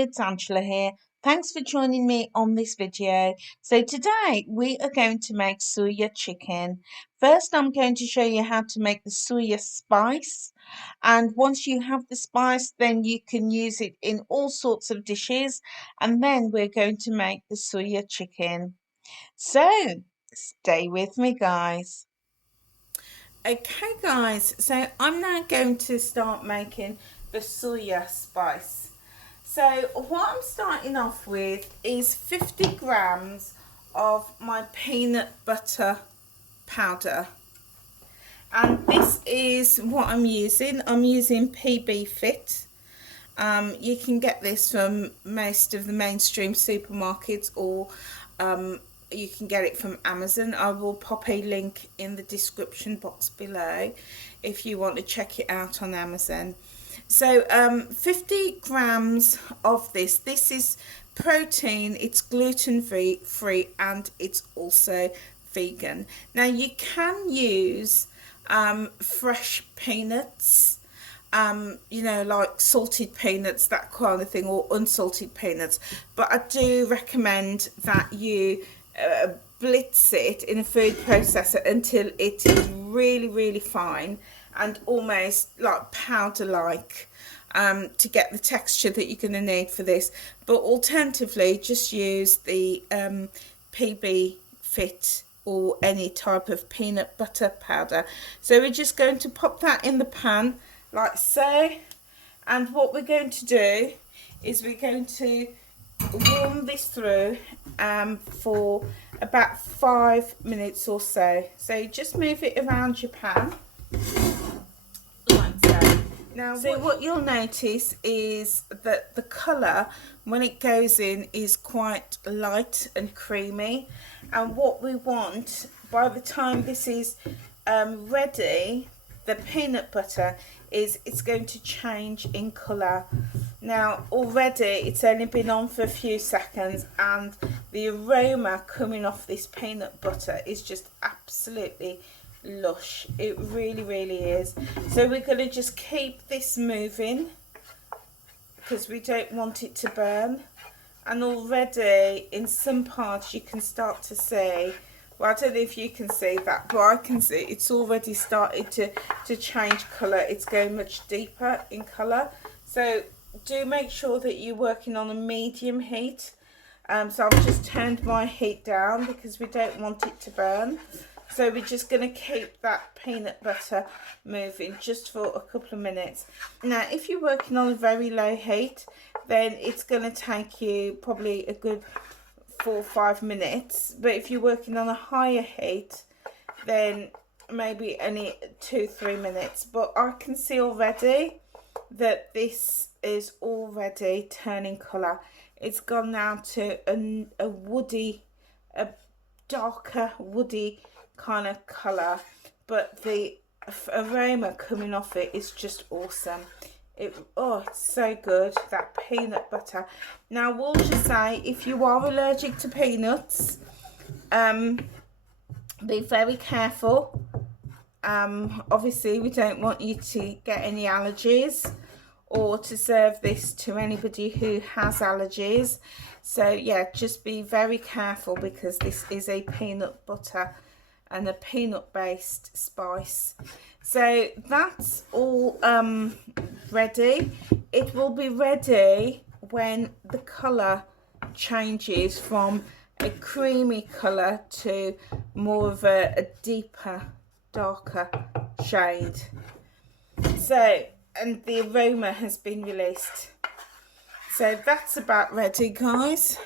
it's Angela here. Thanks for joining me on this video. So today we are going to make Suya chicken. First I'm going to show you how to make the Suya spice, and once you have the spice then you can use it in all sorts of dishes, and then we're going to make the Suya chicken. So stay with me guys. Okay guys, so I'm now going to start making the Suya spice. So what I'm starting off with is 50 grams of my peanut butter powder. And this is what I'm using. I'm using PB Fit. You can get this from most of the mainstream supermarkets, or you can get it from Amazon. I will pop a link in the description box below if you want to check it out on Amazon. So 50 grams of this. This is protein, it's gluten free, and it's also vegan. Now you can use fresh peanuts, you know, like salted peanuts, that kind of thing, or unsalted peanuts, but I do recommend that you blitz it in a food processor until it is really fine and almost like powder like, to get the texture that you're going to need for this. But alternatively, just use the PB Fit or any type of peanut butter powder. So we're just going to pop that in the pan like so, and what we're going to do is we're going to warm this through for about 5 minutes or so. So you just move it around your pan like so. Now what you'll notice is that the colour when it goes in is quite light and creamy, and what we want by the time this is ready, the peanut butter, is it's going to change in colour. Now already it's only been on for a few seconds, and the aroma coming off this peanut butter is just absolutely lush. It really is. So we're going to just keep this moving because we don't want it to burn. And already in some parts you can start to see, well, I don't know if you can see that, but I can see it's already started to change colour. It's going much deeper in colour. So do make sure that you're working on a medium heat. So I've just turned my heat down because we don't want it to burn. So we're just going to keep that peanut butter moving just for a couple of minutes. Now if you're working on a very low heat, then it's going to take you probably a good 4 or 5 minutes. But if you're working on a higher heat, then maybe only 2-3 minutes. But I can see already that this is already turning colour. It's gone now to a woody, a darker woody kind of colour, but the aroma coming off it is just awesome. It's so good, that peanut butter. Now we'll just say, if you are allergic to peanuts, be very careful. Obviously we don't want you to get any allergies or to serve this to anybody who has allergies. So yeah, just be very careful because this is a peanut butter and a peanut based spice. So that's all ready. It will be ready when the colour changes from a creamy colour to more of a deeper, darker shade. So, and the aroma has been released. So that's about ready, guys.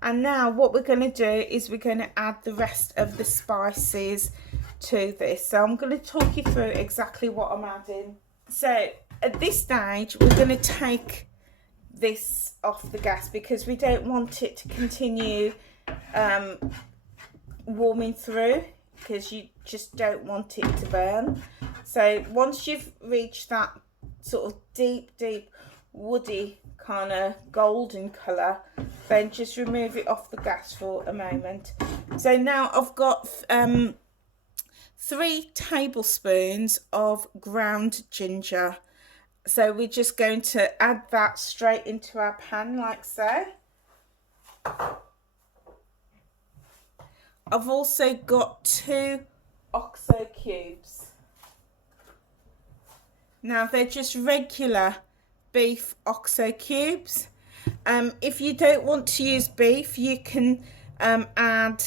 And now what we're going to do is we're going to add the rest of the spices to this. So I'm going to talk you through exactly what I'm adding. So at this stage we're going to take this off the gas because we don't want it to continue warming through, because you just don't want it to burn. So once you've reached that sort of deep woody kind of golden colour, then just remove it off the gas for a moment. So now I've got 3 tablespoons of ground ginger, So we're just going to add that straight into our pan like so. I've also got 2 OXO cubes. Now they're just regular beef OXO cubes. If you don't want to use beef, you can add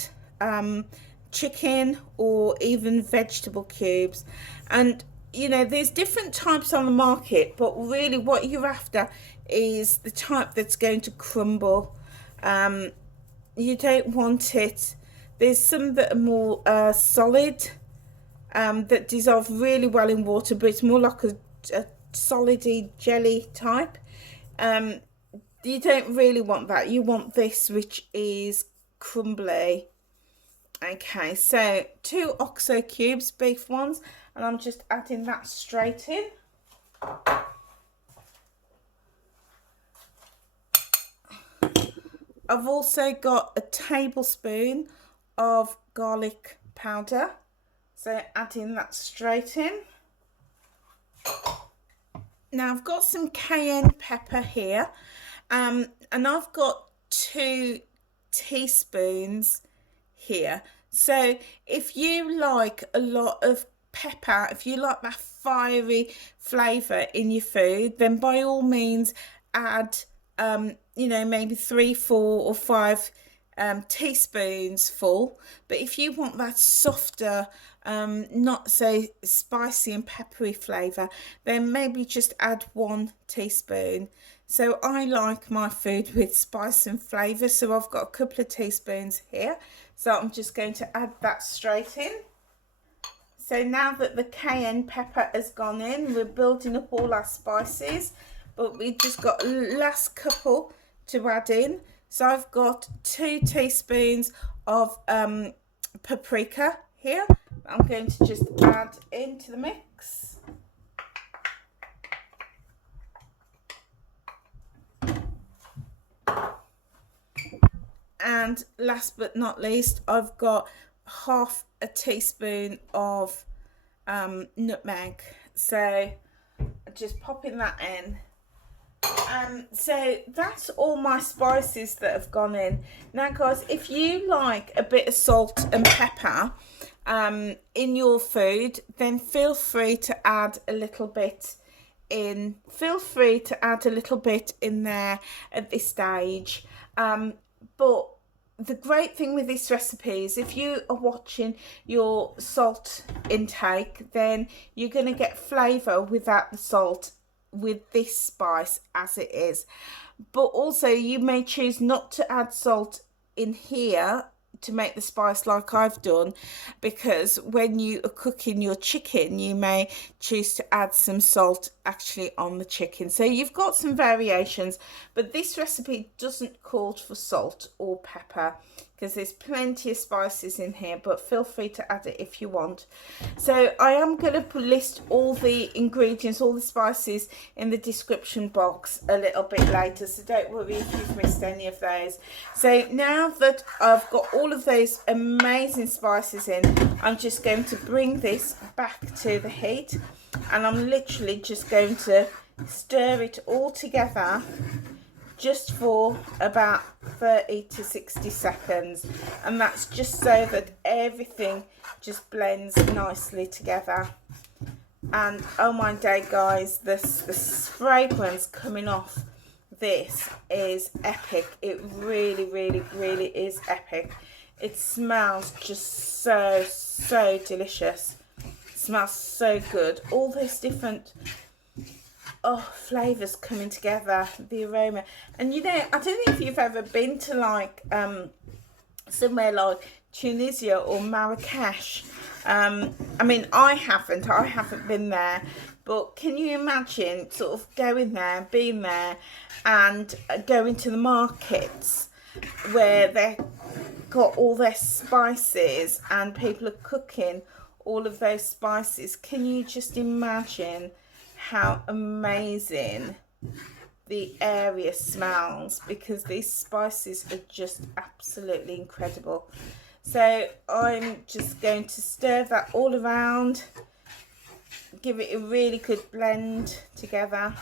chicken or even vegetable cubes. And you know, there's different types on the market, but really what you're after is the type that's going to crumble. You don't want it. There's some that are more solid, that dissolve really well in water, but it's more like a solidy jelly type. You don't really want that. You want this, which is crumbly. Okay, so 2 OXO cubes, beef ones, and I'm just adding that straight in. I've also got a tablespoon of garlic powder, so adding that straight in. Now I've got some cayenne pepper here, and I've got 2 teaspoons here. So if you like a lot of pepper, if you like that fiery flavour in your food, then by all means add you know, maybe 3, 4 or 5 teaspoons full. But if you want that softer, not so spicy and peppery flavour, then maybe just add 1 teaspoon. So I like my food with spice and flavour, so I've got a couple of teaspoons here. So I'm just going to add that straight in. So now that the cayenne pepper has gone in, we're building up all our spices, but we've just got last couple to add in. So I've got 2 teaspoons of paprika here. I'm going to just add into the mix. And last but not least, I've got half a teaspoon of nutmeg. So just popping that in. So that's all my spices that have gone in. Now guys, if you like a bit of salt and pepper in your food, then feel free to add a little bit in. Feel free to add a little bit in there at this stage. But the great thing with this recipe is if you are watching your salt intake, then you're going to get flavour without the salt with this spice as it is. But also you may choose not to add salt in here to make the spice like I've done, because when you are cooking your chicken you may choose to add some salt actually on the chicken. So you've got some variations, but this recipe doesn't call for salt or pepper because there's plenty of spices in here, but feel free to add it if you want. So I am going to list all the ingredients, all the spices in the description box a little bit later, so don't worry if you've missed any of those. So now that I've got all of those amazing spices in, I'm just going to bring this back to the heat, and I'm literally just going to stir it all together just for about 30 to 60 seconds, and that's just so that everything just blends nicely together. And oh my day guys, this fragrance coming off this is epic. It really is epic. It smells just so delicious. It smells so good. All those different flavours coming together, the aroma. And you know, I don't know if you've ever been to like somewhere like Tunisia or Marrakesh. I mean, I haven't been there, but can you imagine sort of going there, being there, and going to the markets where they've got all their spices and people are cooking all of those spices? Can you just imagine how amazing the area smells, because these spices are just absolutely incredible. So I'm just going to stir that all around, give it a really good blend together.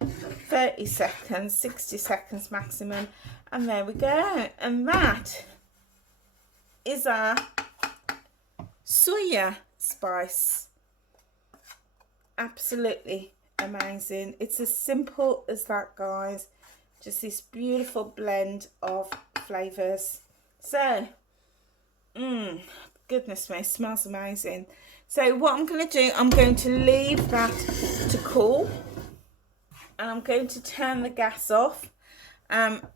30 seconds, 60 seconds maximum, and there we go. And that is our Suya Spice. Absolutely amazing. It's as simple as that, guys. Just this beautiful blend of flavours. So, goodness me, smells amazing. So what I'm going to do, I'm going to leave that to cool, and I'm going to turn the gas off.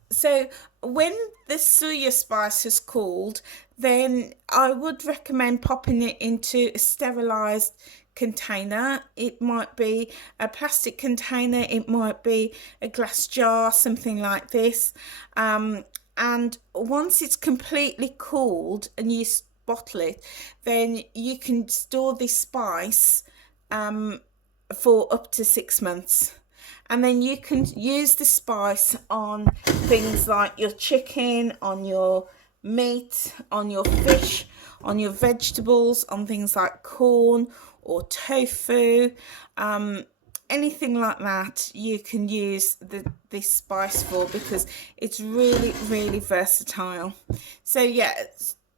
So when the Suya Spice is cooled, then I would recommend popping it into a sterilised container. It might be a plastic container, it might be a glass jar, something like this. And once it's completely cooled and you bottle it, then you can store this spice for up to 6 months. And then you can use the spice on things like your chicken, on your meat, on your fish, on your vegetables, on things like corn or tofu, anything like that you can use this spice for, because it's really, really versatile. So yeah,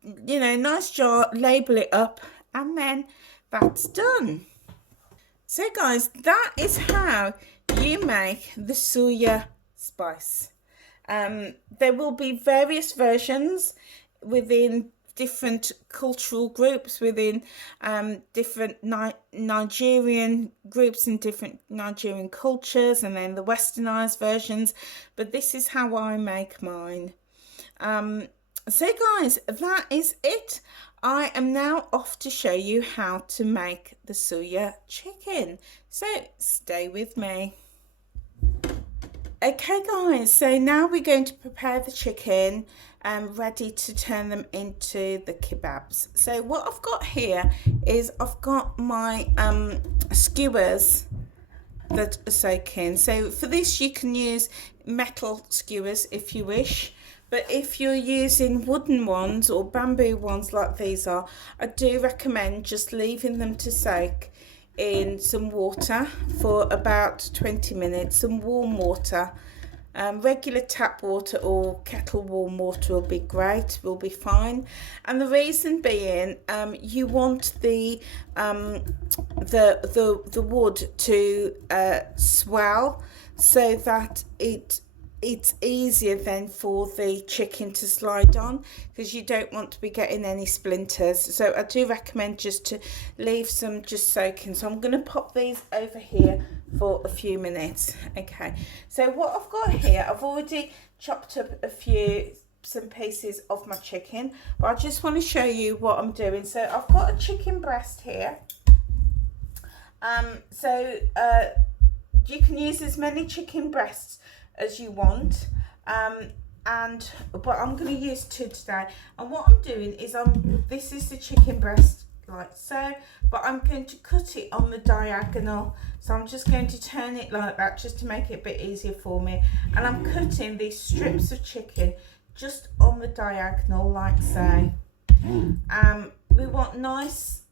you know, nice jar, label it up, and then that's done. So guys, that is how you make the Suya Spice. There will be various versions within different cultural groups, within different Nigerian groups and different Nigerian cultures, and then the westernized versions, but this is how I make mine. So guys, that is it. I am now off to show you how to make the Suya chicken. So stay with me. Okay guys, so now we're going to prepare the chicken ready to turn them into the kebabs. So what I've got here is I've got my skewers that are soaking. So for this you can use metal skewers if you wish. But if you're using wooden ones or bamboo ones like these are, I do recommend just leaving them to soak in some water for about 20 minutes, some warm water. Regular tap water or kettle warm water will be great, will be fine. And the reason being, you want the wood to swell so that it's easier then for the chicken to slide on, because you don't want to be getting any splinters. So I do recommend just to leave some just soaking. So I'm going to pop these over here for a few minutes. Okay, so what I've got here, I've already chopped up some pieces of my chicken, but I just want to show you what I'm doing. So I've got a chicken breast here. You can use as many chicken breasts as you want, but I'm going to use 2 today. And what I'm doing is this is the chicken breast like so, but I'm going to cut it on the diagonal. So I'm just going to turn it like that just to make it a bit easier for me, and I'm cutting these strips of chicken just on the diagonal like so. We want nice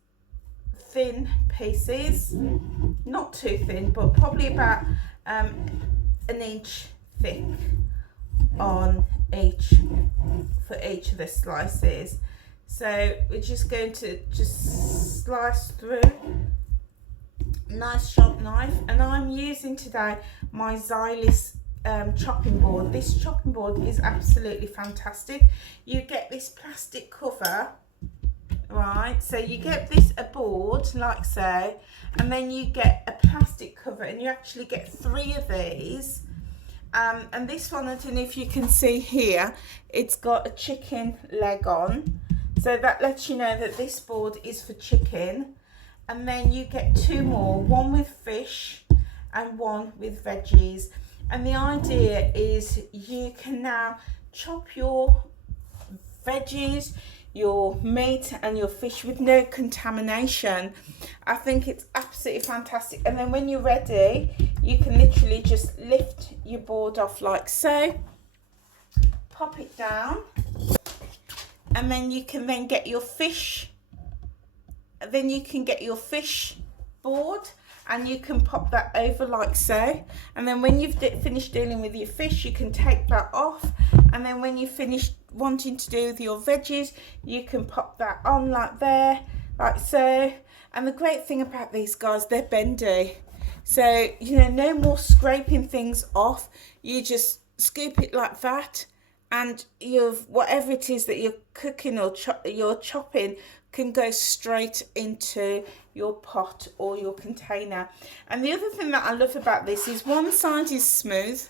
thin pieces, not too thin, but probably about an inch thick on for each of the slices. So we're just going to just slice through, nice sharp knife, and I'm using today my Xylus chopping board. This chopping board is absolutely fantastic. You get this plastic cover, right? So you get a board like so, and then you get a plastic cover, and you actually get 3 of these. And this one, I don't know if you can see here, it's got a chicken leg on, so that lets you know that this board is for chicken. And then you get 2 more, one with fish and one with veggies. And the idea is you can now chop your veggies, your meat and your fish with no contamination. I think it's absolutely fantastic. And then when you're ready, you can literally just lift your board off like so, pop it down, and then you can then get your fish. Then you can get your fish board, and you can pop that over like so, and then when you've finished dealing with your fish, you can take that off, and then when you finish wanting to do with your veggies, you can pop that on like there, like so. And the great thing about these guys, they're bendy, so you know, no more scraping things off. You just scoop it like that, and you've whatever it is that you're cooking or you're chopping can go straight into your pot or your container. And the other thing that I love about this is one side is smooth,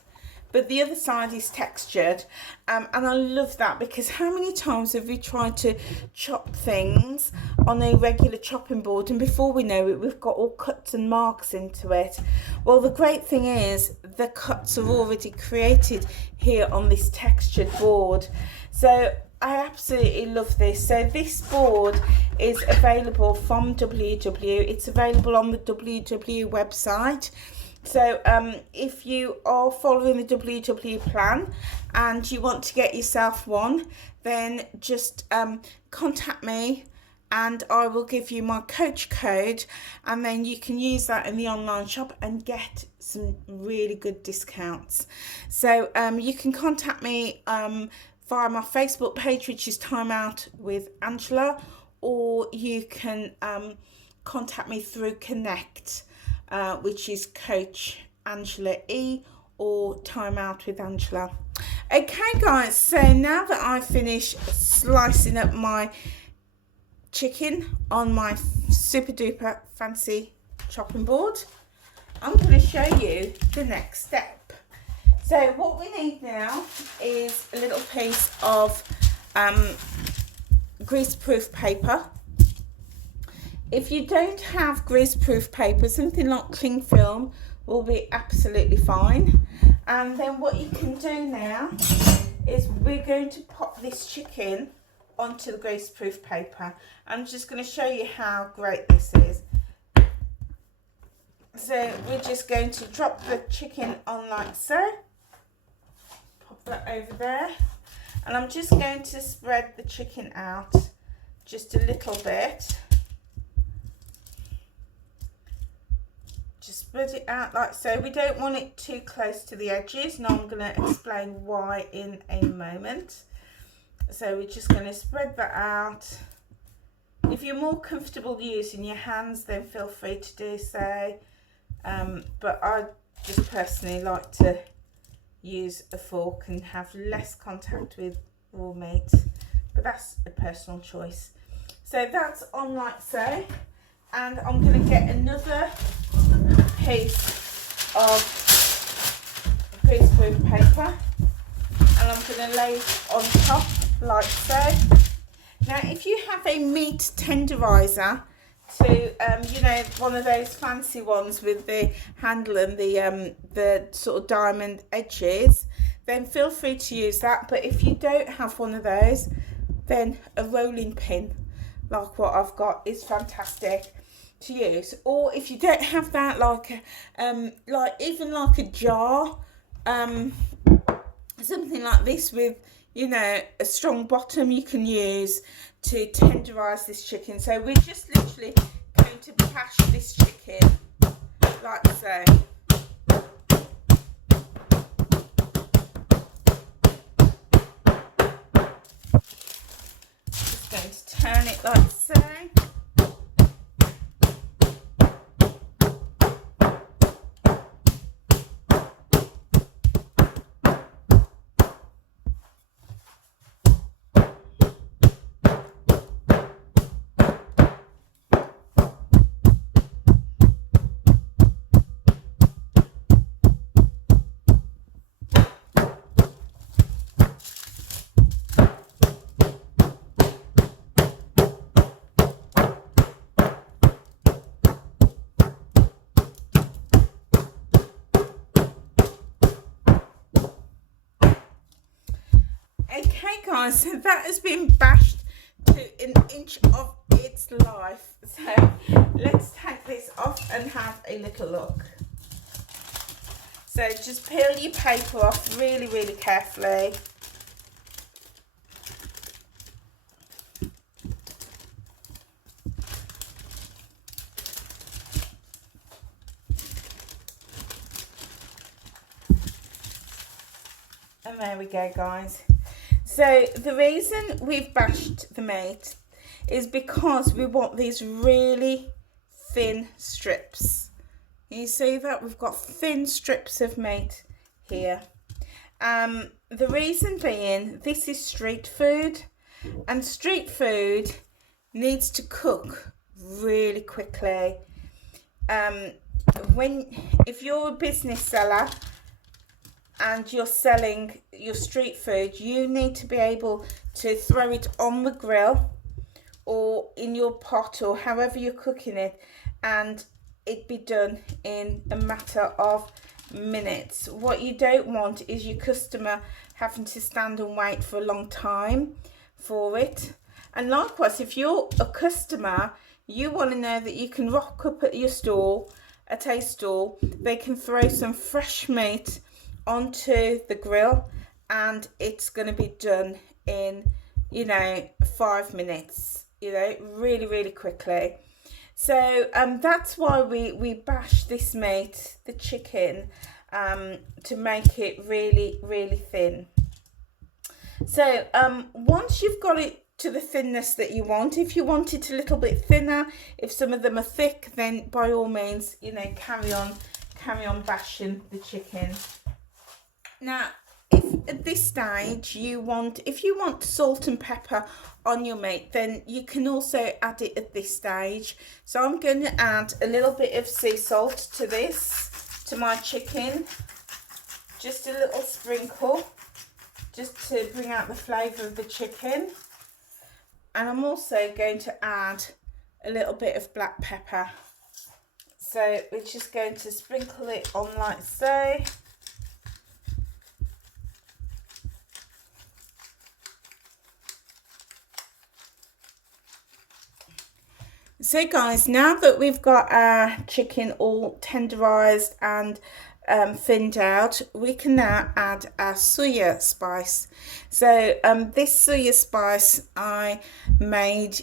but the other side is textured, and I love that, because how many times have we tried to chop things on a regular chopping board, and before we know it, we've got all cuts and marks into it. Well, the great thing is the cuts are already created here on this textured board. So I absolutely love this. So this board is available from WW. It's available on the WW website. So if you are following the WW plan and you want to get yourself one, then just contact me and I will give you my coach code, and then you can use that in the online shop and get some really good discounts. So you can contact me via my Facebook page, which is Time Out with Angela, or you can contact me through Connect, which is Coach Angela E, or Time Out with Angela. Okay guys, so now that I've finished slicing up my chicken on my super duper fancy chopping board, I'm going to show you the next step. So what we need now is a little piece of greaseproof paper. If you don't have greaseproof paper, something like cling film will be absolutely fine. And then what you can do now is we're going to pop this chicken onto the greaseproof paper. I'm just going to show you how great this is. So we're just going to drop the chicken on like so. Pop that over there. And I'm just going to spread the chicken out just a little bit. Just spread it out like so. We don't want it too close to the edges. Now I'm going to explain why in a moment. So we're just going to spread that out. If you're more comfortable using your hands, then feel free to do so. But I just personally like to use a fork and have less contact with raw meat. But that's a personal choice. So that's on like so. And I'm going to get another piece of greaseproof paper, and I'm going to lay it on top like so. Now if you have a meat tenderizer, to you know, one of those fancy ones with the handle and the sort of diamond edges, then feel free to use that. But if you don't have one of those, then a rolling pin like what I've got is fantastic to use. Or if you don't have that, like even like a jar, something like this with, you know, a strong bottom, you can use to tenderize this chicken. So we're just literally going to bash this chicken like so. Just going to turn it like so. Okay guys, so that has been bashed to an inch of its life. So let's take this off and have a little look. So just peel your paper off really, really carefully. And there we go, guys. So the reason we've bashed the meat is because we want these really thin strips. You see that? We've got thin strips of meat here. The reason being, this is street food, and street food needs to cook really quickly. If you're a business seller and you're selling your street food, you need to be able to throw it on the grill or in your pot or however you're cooking it, and it be done in a matter of minutes. What you don't want is your customer having to stand and wait for a long time for it. And likewise, if you're a customer, you want to know that you can rock up at your stall, at a stall, they can throw some fresh meat onto the grill and it's going to be done in 5 minutes, really quickly. So that's why we bash this meat, the chicken, to make it really thin. So once you've got it to the thinness that you want, if you want it a little bit thinner, if some of them are thick, then by all means, carry on bashing the chicken. Now, if at this stage if you want salt and pepper on your meat, then you can also add it at this stage. So I'm going to add a little bit of sea salt to my chicken, just a little sprinkle, just to bring out the flavour of the chicken. And I'm also going to add a little bit of black pepper. So we're just going to sprinkle it on like so. So guys, now that we've got our chicken all tenderized and thinned out, we can now add our Suya Spice. So this Suya Spice I made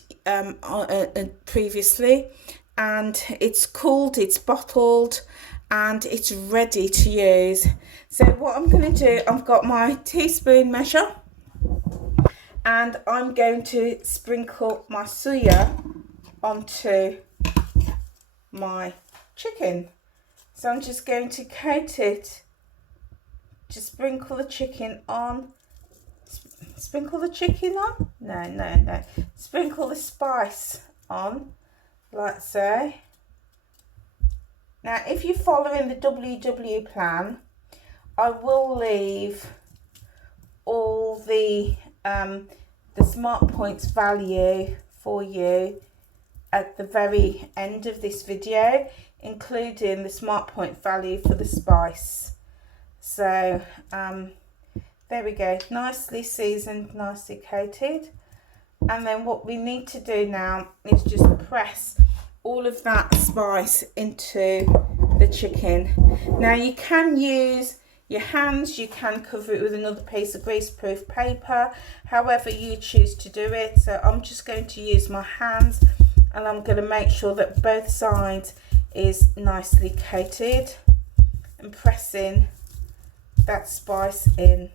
previously, and it's bottled and it's ready to use. So what I'm going to do, I've got my teaspoon measure and I'm going to sprinkle my Suya onto my chicken. So I'm just going to coat it, just sprinkle the chicken on. Sprinkle the chicken on? No. Sprinkle the spice on, like so. Now, if you're following the WW plan, I will leave all the Smart Points value for you at the very end of this video, including the Smart Point value for the spice. So there we go, nicely seasoned, nicely coated. And then what we need to do now is just press all of that spice into the chicken. Now you can use your hands, you can cover it with another piece of greaseproof paper, however you choose to do it. So I'm just going to use my hands, and I'm going to make sure that both sides is nicely coated and pressing that spice in.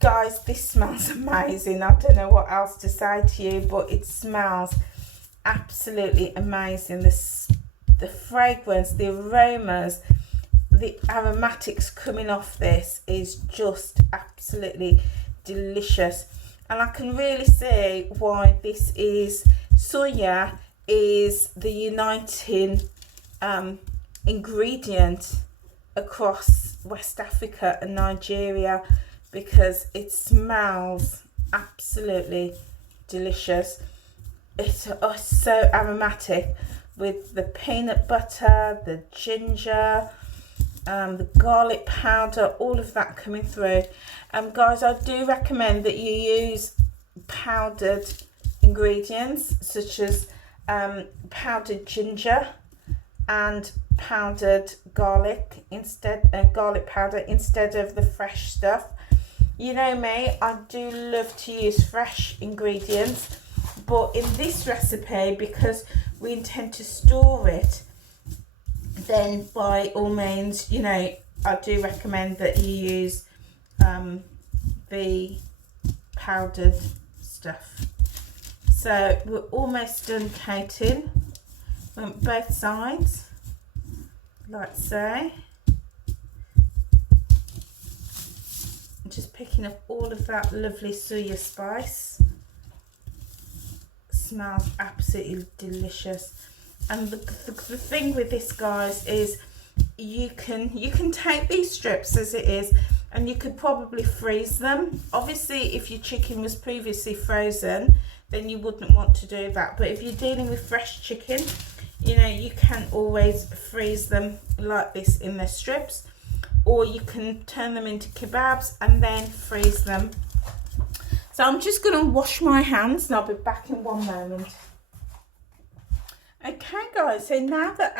Guys, this smells amazing. I don't know what else to say to you, but it smells absolutely amazing. The fragrance, the aromas, the aromatics coming off this is just absolutely delicious. And I can really see why this is, Suya is the uniting ingredient across West Africa and Nigeria, because it smells absolutely delicious. It's so aromatic, with the peanut butter, the ginger, the garlic powder, all of that coming through. Guys, I do recommend that you use powdered ingredients such as powdered ginger and powdered garlic garlic powder instead of the fresh stuff. You know me, I do love to use fresh ingredients, but in this recipe, because we intend to store it, then by all means, I do recommend that you use the powdered stuff. So we're almost done coating on both sides, like so. Just picking up all of that lovely Suya Spice. Smells absolutely delicious. And the thing with this, guys, is you can take these strips as it is, and you could probably freeze them. Obviously, if your chicken was previously frozen, then you wouldn't want to do that. But if you're dealing with fresh chicken, you know, you can always freeze them like this in their strips, or you can turn them into kebabs and then freeze them. So I'm just going to wash my hands and I'll be back in one moment. Okay guys, so now that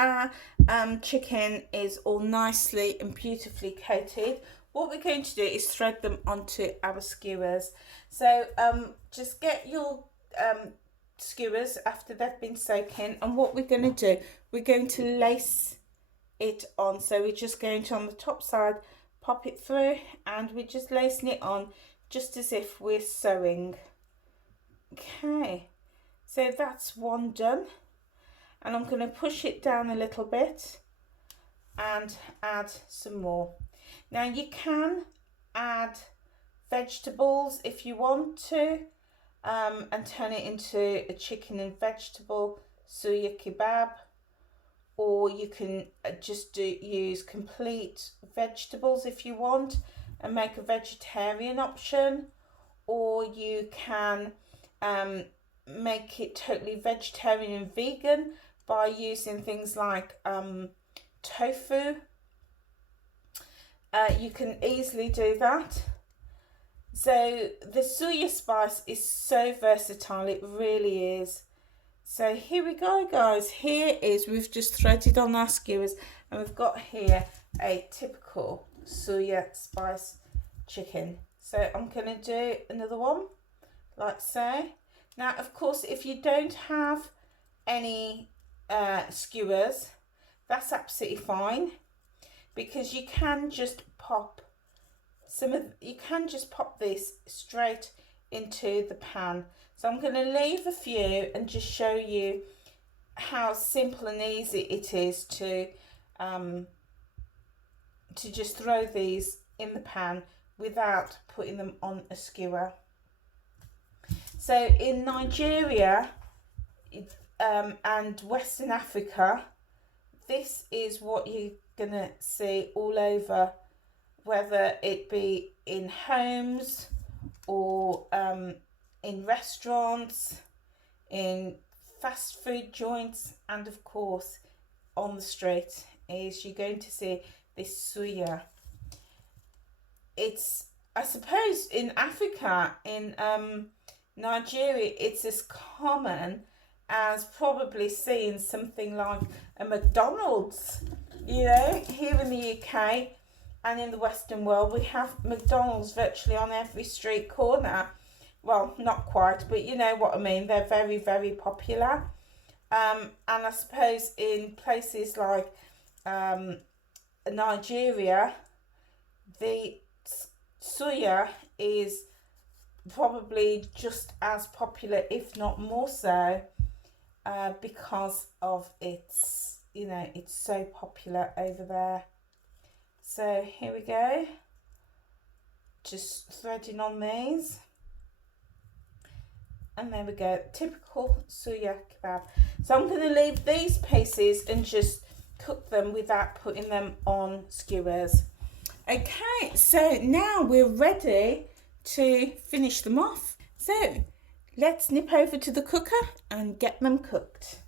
our chicken is all nicely and beautifully coated, what we're going to do is thread them onto our skewers. So just get your skewers after they've been soaking, and what we're going to do, we're going to lace it on. So we're just going to, on the top side, pop it through, and we're just lacing it on just as if we're sewing. Okay, so that's one done. And I'm going to push it down a little bit and add some more. Now you can add vegetables if you want to, and turn it into a chicken and vegetable suya kebab, or you can just use complete vegetables if you want and make a vegetarian option, or you can make it totally vegetarian and vegan by using things like tofu. You can easily do that. So the Suya Spice is so versatile, it really is. So here we go, guys. Here is, we've just threaded on our skewers, and we've got here a typical Suya Spice chicken. So I'm going to do another one like so. Now, of course, if you don't have any skewers, that's absolutely fine, because you can just pop this straight into the pan. So I'm going to leave a few and just show you how simple and easy it is to just throw these in the pan without putting them on a skewer. So in Nigeria and Western Africa, this is what you're gonna see all over, whether it be in homes or in restaurants, in fast food joints, and of course on the street, is you're going to see this suya. It's, I suppose, in Africa, in Nigeria, it's as common as probably seeing something like a McDonald's. You know, here in the UK and in the Western world, we have McDonald's virtually on every street corner. Well, not quite, but you know what I mean. They're very, very popular. And I suppose in places like Nigeria, the suya is probably just as popular, if not more so, because of its, you know, it's so popular over there. So here we go, just threading on these, and there we go, typical suya kebab. So I'm going to leave these pieces and just cook them without putting them on skewers. Okay, so now we're ready to finish them off. So let's nip over to the cooker and get them cooked.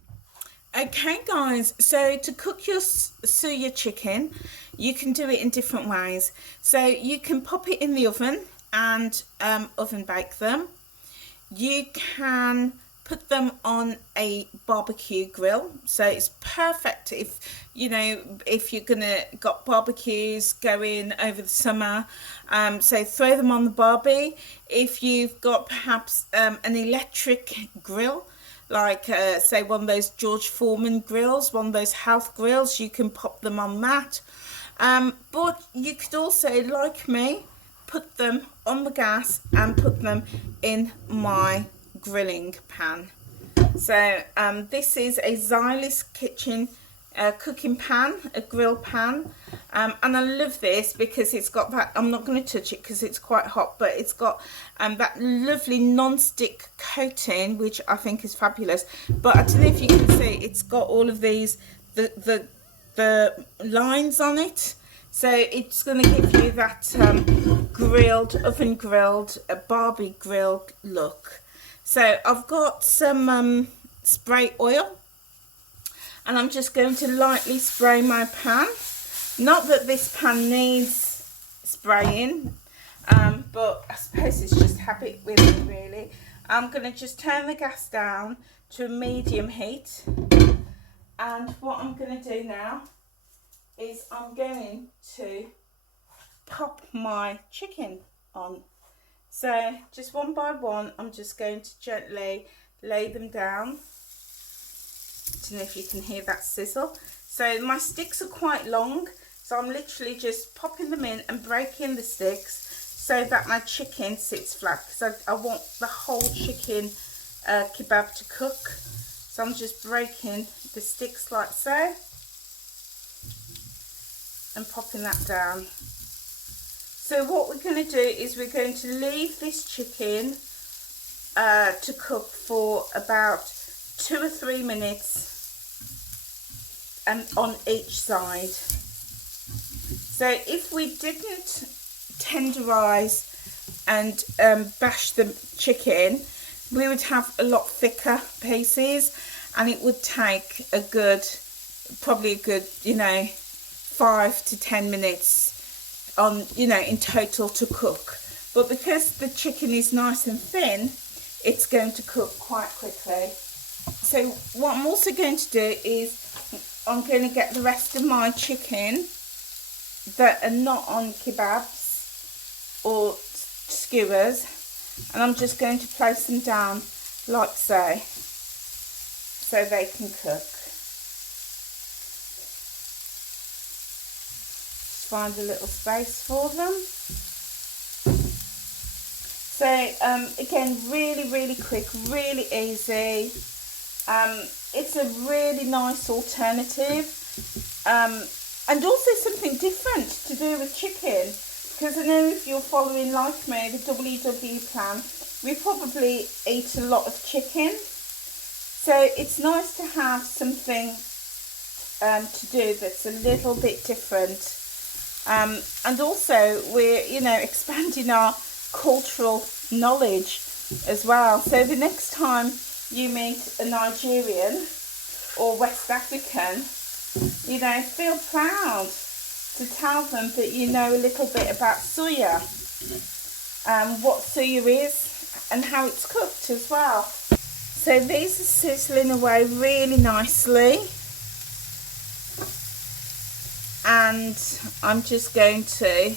Okay guys, so to cook your suya chicken, you can do it in different ways. So you can pop it in the oven and oven bake them. You can put them on a barbecue grill, so it's perfect if, you know, if you're gonna got barbecues going over the summer. So throw them on the barbie. If you've got perhaps an electric grill, like say one of those George Foreman grills, one of those health grills, you can pop them on that. But you could also, like me, put them on the gas and put them in my grilling pan. So this is a Xylus kitchen cooking pan, a grill pan, and I love this because it's got that, I'm not going to touch it because it's quite hot, but it's got that lovely non-stick coating, which I think is fabulous. But I don't know if you can see, it's got all of these the lines on it, so it's going to give you that grilled, oven grilled, Barbie grilled look. So I've got some spray oil, and I'm just going to lightly spray my pan. Not that this pan needs spraying, but I suppose it's just habit with me, really. I'm going to just turn the gas down to a medium heat, and what I'm going to do now is I'm going to pop my chicken on. So just one by one, I'm just going to gently lay them down. I don't know if you can hear that sizzle. So my sticks are quite long, so I'm literally just popping them in and breaking the sticks so that my chicken sits flat, because I want the whole chicken kebab to cook. So I'm just breaking the sticks like so and popping that down. So what we're going to do is we're going to leave this chicken to cook for about 2 or 3 minutes and on each side. So if we didn't tenderize and bash the chicken, we would have a lot thicker pieces, and it would take a good, probably a good, 5 to 10 minutes on, in total to cook. But because the chicken is nice and thin, it's going to cook quite quickly. So what I'm also going to do is I'm going to get the rest of my chicken that are not on kebabs or skewers, and I'm just going to place them down like so they can cook. Just find a little space for them. So again, really quick, really easy. It's a really nice alternative, and also something different to do with chicken, because I know if you're following, like me, the WW plan, we probably eat a lot of chicken, so it's nice to have something to do that's a little bit different, and also we're expanding our cultural knowledge as well. So the next time you meet a Nigerian or West African, feel proud to tell them that you know a little bit about suya, what suya is and how it's cooked as well. So these are sizzling away really nicely, and I'm just going to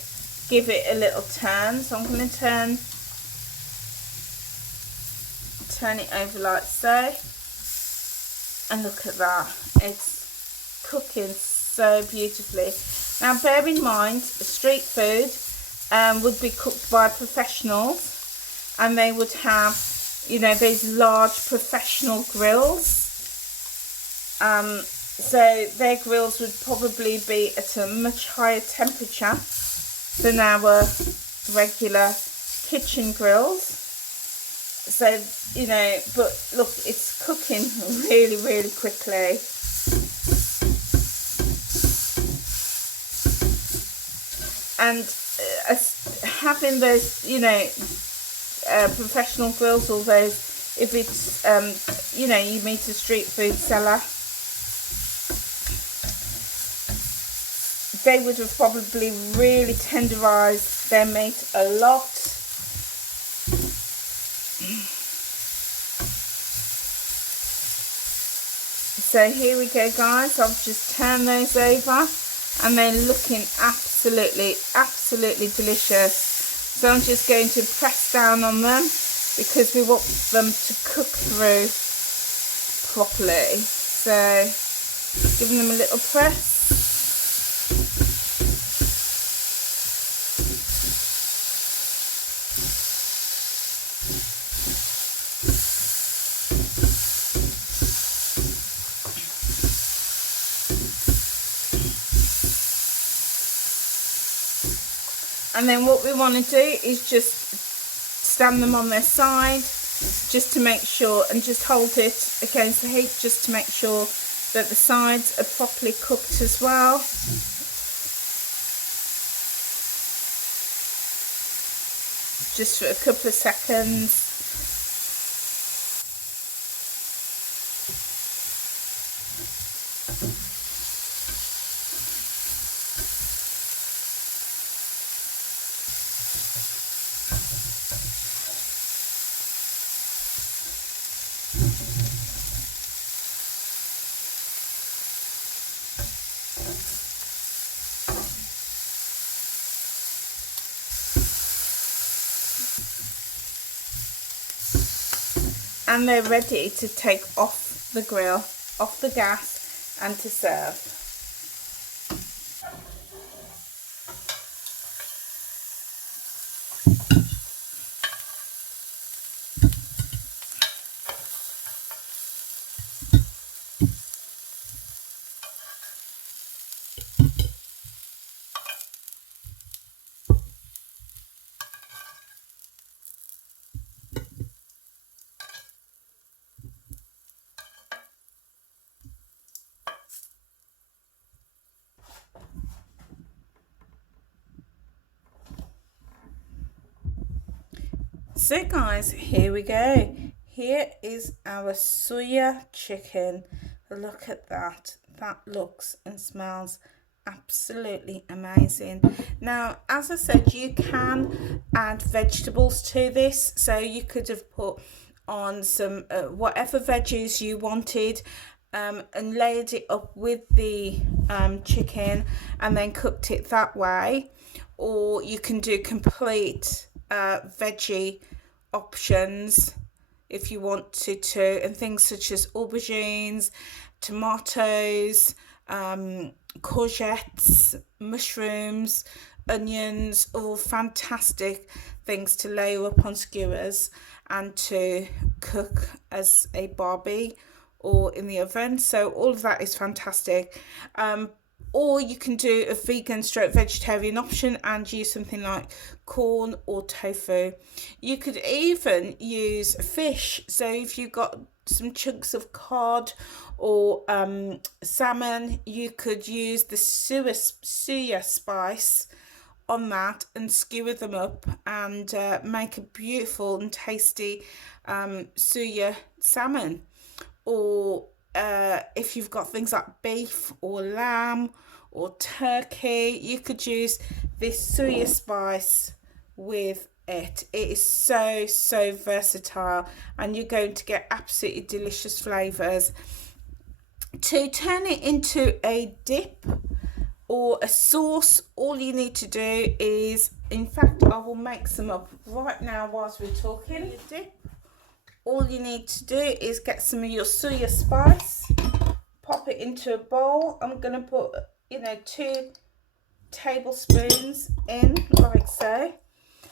give it a little turn. So I'm going to turn it over like so, and look at that, it's cooking so beautifully. Now bear in mind, street food would be cooked by professionals, and they would have these large professional grills, so their grills would probably be at a much higher temperature than our regular kitchen grills. So but look, it's cooking really quickly. And having those professional grills, or those, if it's you meet a street food seller, they would have probably really tenderized their meat a lot. So here we go, guys. I've just turned those over, and they're looking absolutely delicious. So I'm just going to press down on them because we want them to cook through properly. So giving them a little press. And then what we want to do is just stand them on their side, just to make sure, and just hold it against the heat just to make sure that the sides are properly cooked as well. Just for a couple of seconds. And they're ready to take off the grill, off the gas, and to serve. So guys, here we go. Here is our Suya chicken. Look at that. That looks and smells absolutely amazing. Now, as I said, you can add vegetables to this. So you could have put on some whatever veggies you wanted, and layered it up with the chicken and then cooked it that way. Or you can do complete veggie options if you wanted to, and things such as aubergines, tomatoes, courgettes, mushrooms, onions, all fantastic things to layer up on skewers and to cook as a barbie or in the oven. So all of that is fantastic. Or you can do a vegan stroke vegetarian option and use something like corn or tofu. You could even use fish. So if you've got some chunks of cod or salmon, you could use the Suya Spice on that and skewer them up and make a beautiful and tasty Suya salmon. Or if you've got things like beef or lamb or turkey, you could use this Suya Spice with it. It is so versatile and you're going to get absolutely delicious flavours. To turn it into a dip or a sauce, all you need to do is, in fact, I will make some up right now whilst we're talking. Dip. All you need to do is get some of your Suya Spice, pop it into a bowl. I'm going to put, 2 tablespoons in, like so.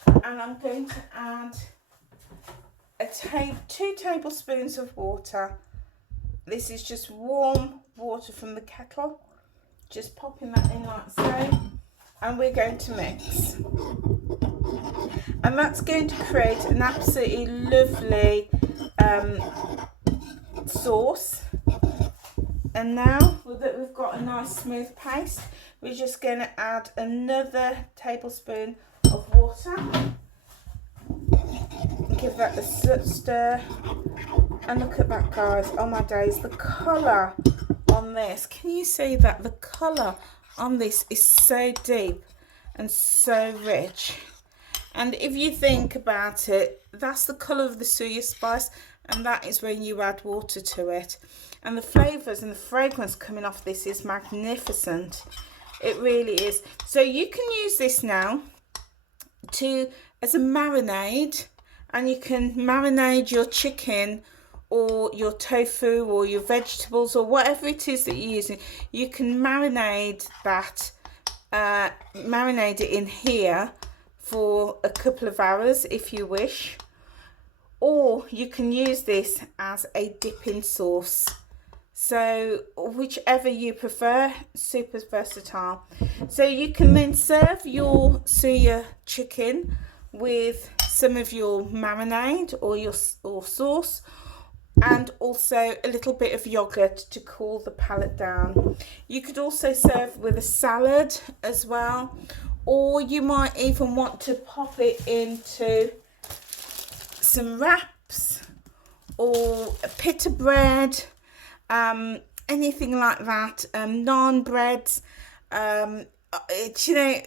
And I'm going to add 2 tablespoons of water. This is just warm water from the kettle. Just popping that in like so. And we're going to mix. And that's going to create an absolutely lovely sauce. And now that we've got a nice smooth paste, we're just going to add another tablespoon of water. Give that a stir. And look at that, guys. Oh my days, the colour on this. Can you see that? The colour on this is so deep and so rich. And if you think about it, that's the colour of the Suya Spice, and that is when you add water to it. And the flavours and the fragrance coming off this is magnificent. It really is. So you can use this now as a marinade, and you can marinate your chicken or your tofu or your vegetables or whatever it is that you're using. You can marinate that, marinate it in here for a couple of hours if you wish, or you can use this as a dipping sauce. So whichever you prefer, super versatile. So you can then serve your Suya chicken with some of your marinade or your sauce, and also a little bit of yogurt to cool the palate down. You could also serve with a salad as well, or you might even want to pop it into some wraps or a pita bread, anything like that, naan breads, you know,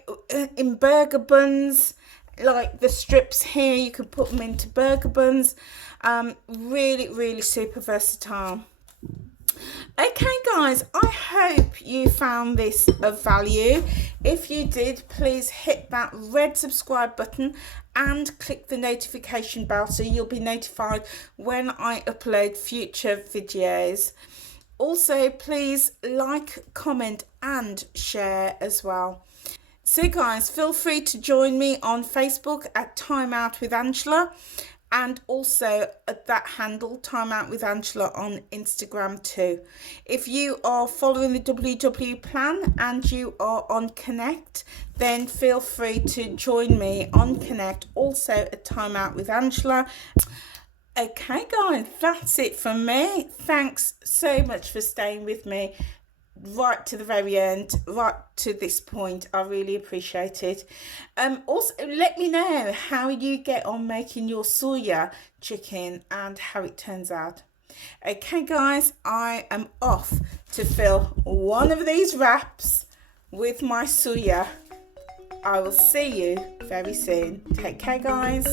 in burger buns, like the strips here, you could put them into burger buns. Really super versatile. Okay guys, I hope you found this of value. If you did, please hit that red subscribe button and click the notification bell so you'll be notified when I upload future videos. Also, please like, comment and share as well. So guys, feel free to join me on Facebook at Time Out with Angela, and also at that handle, Time Out with Angela, on Instagram too. If you are following the WW plan and you are on Connect, then feel free to join me on Connect, also at Time Out with Angela. Okay guys, that's it from me. Thanks so much for staying with me right to the very end, right to this point. I really appreciate it. Also, let me know how you get on making your Suya chicken and how it turns out. Okay guys, I am off to fill one of these wraps with my Suya. I will see you very soon. Take care guys.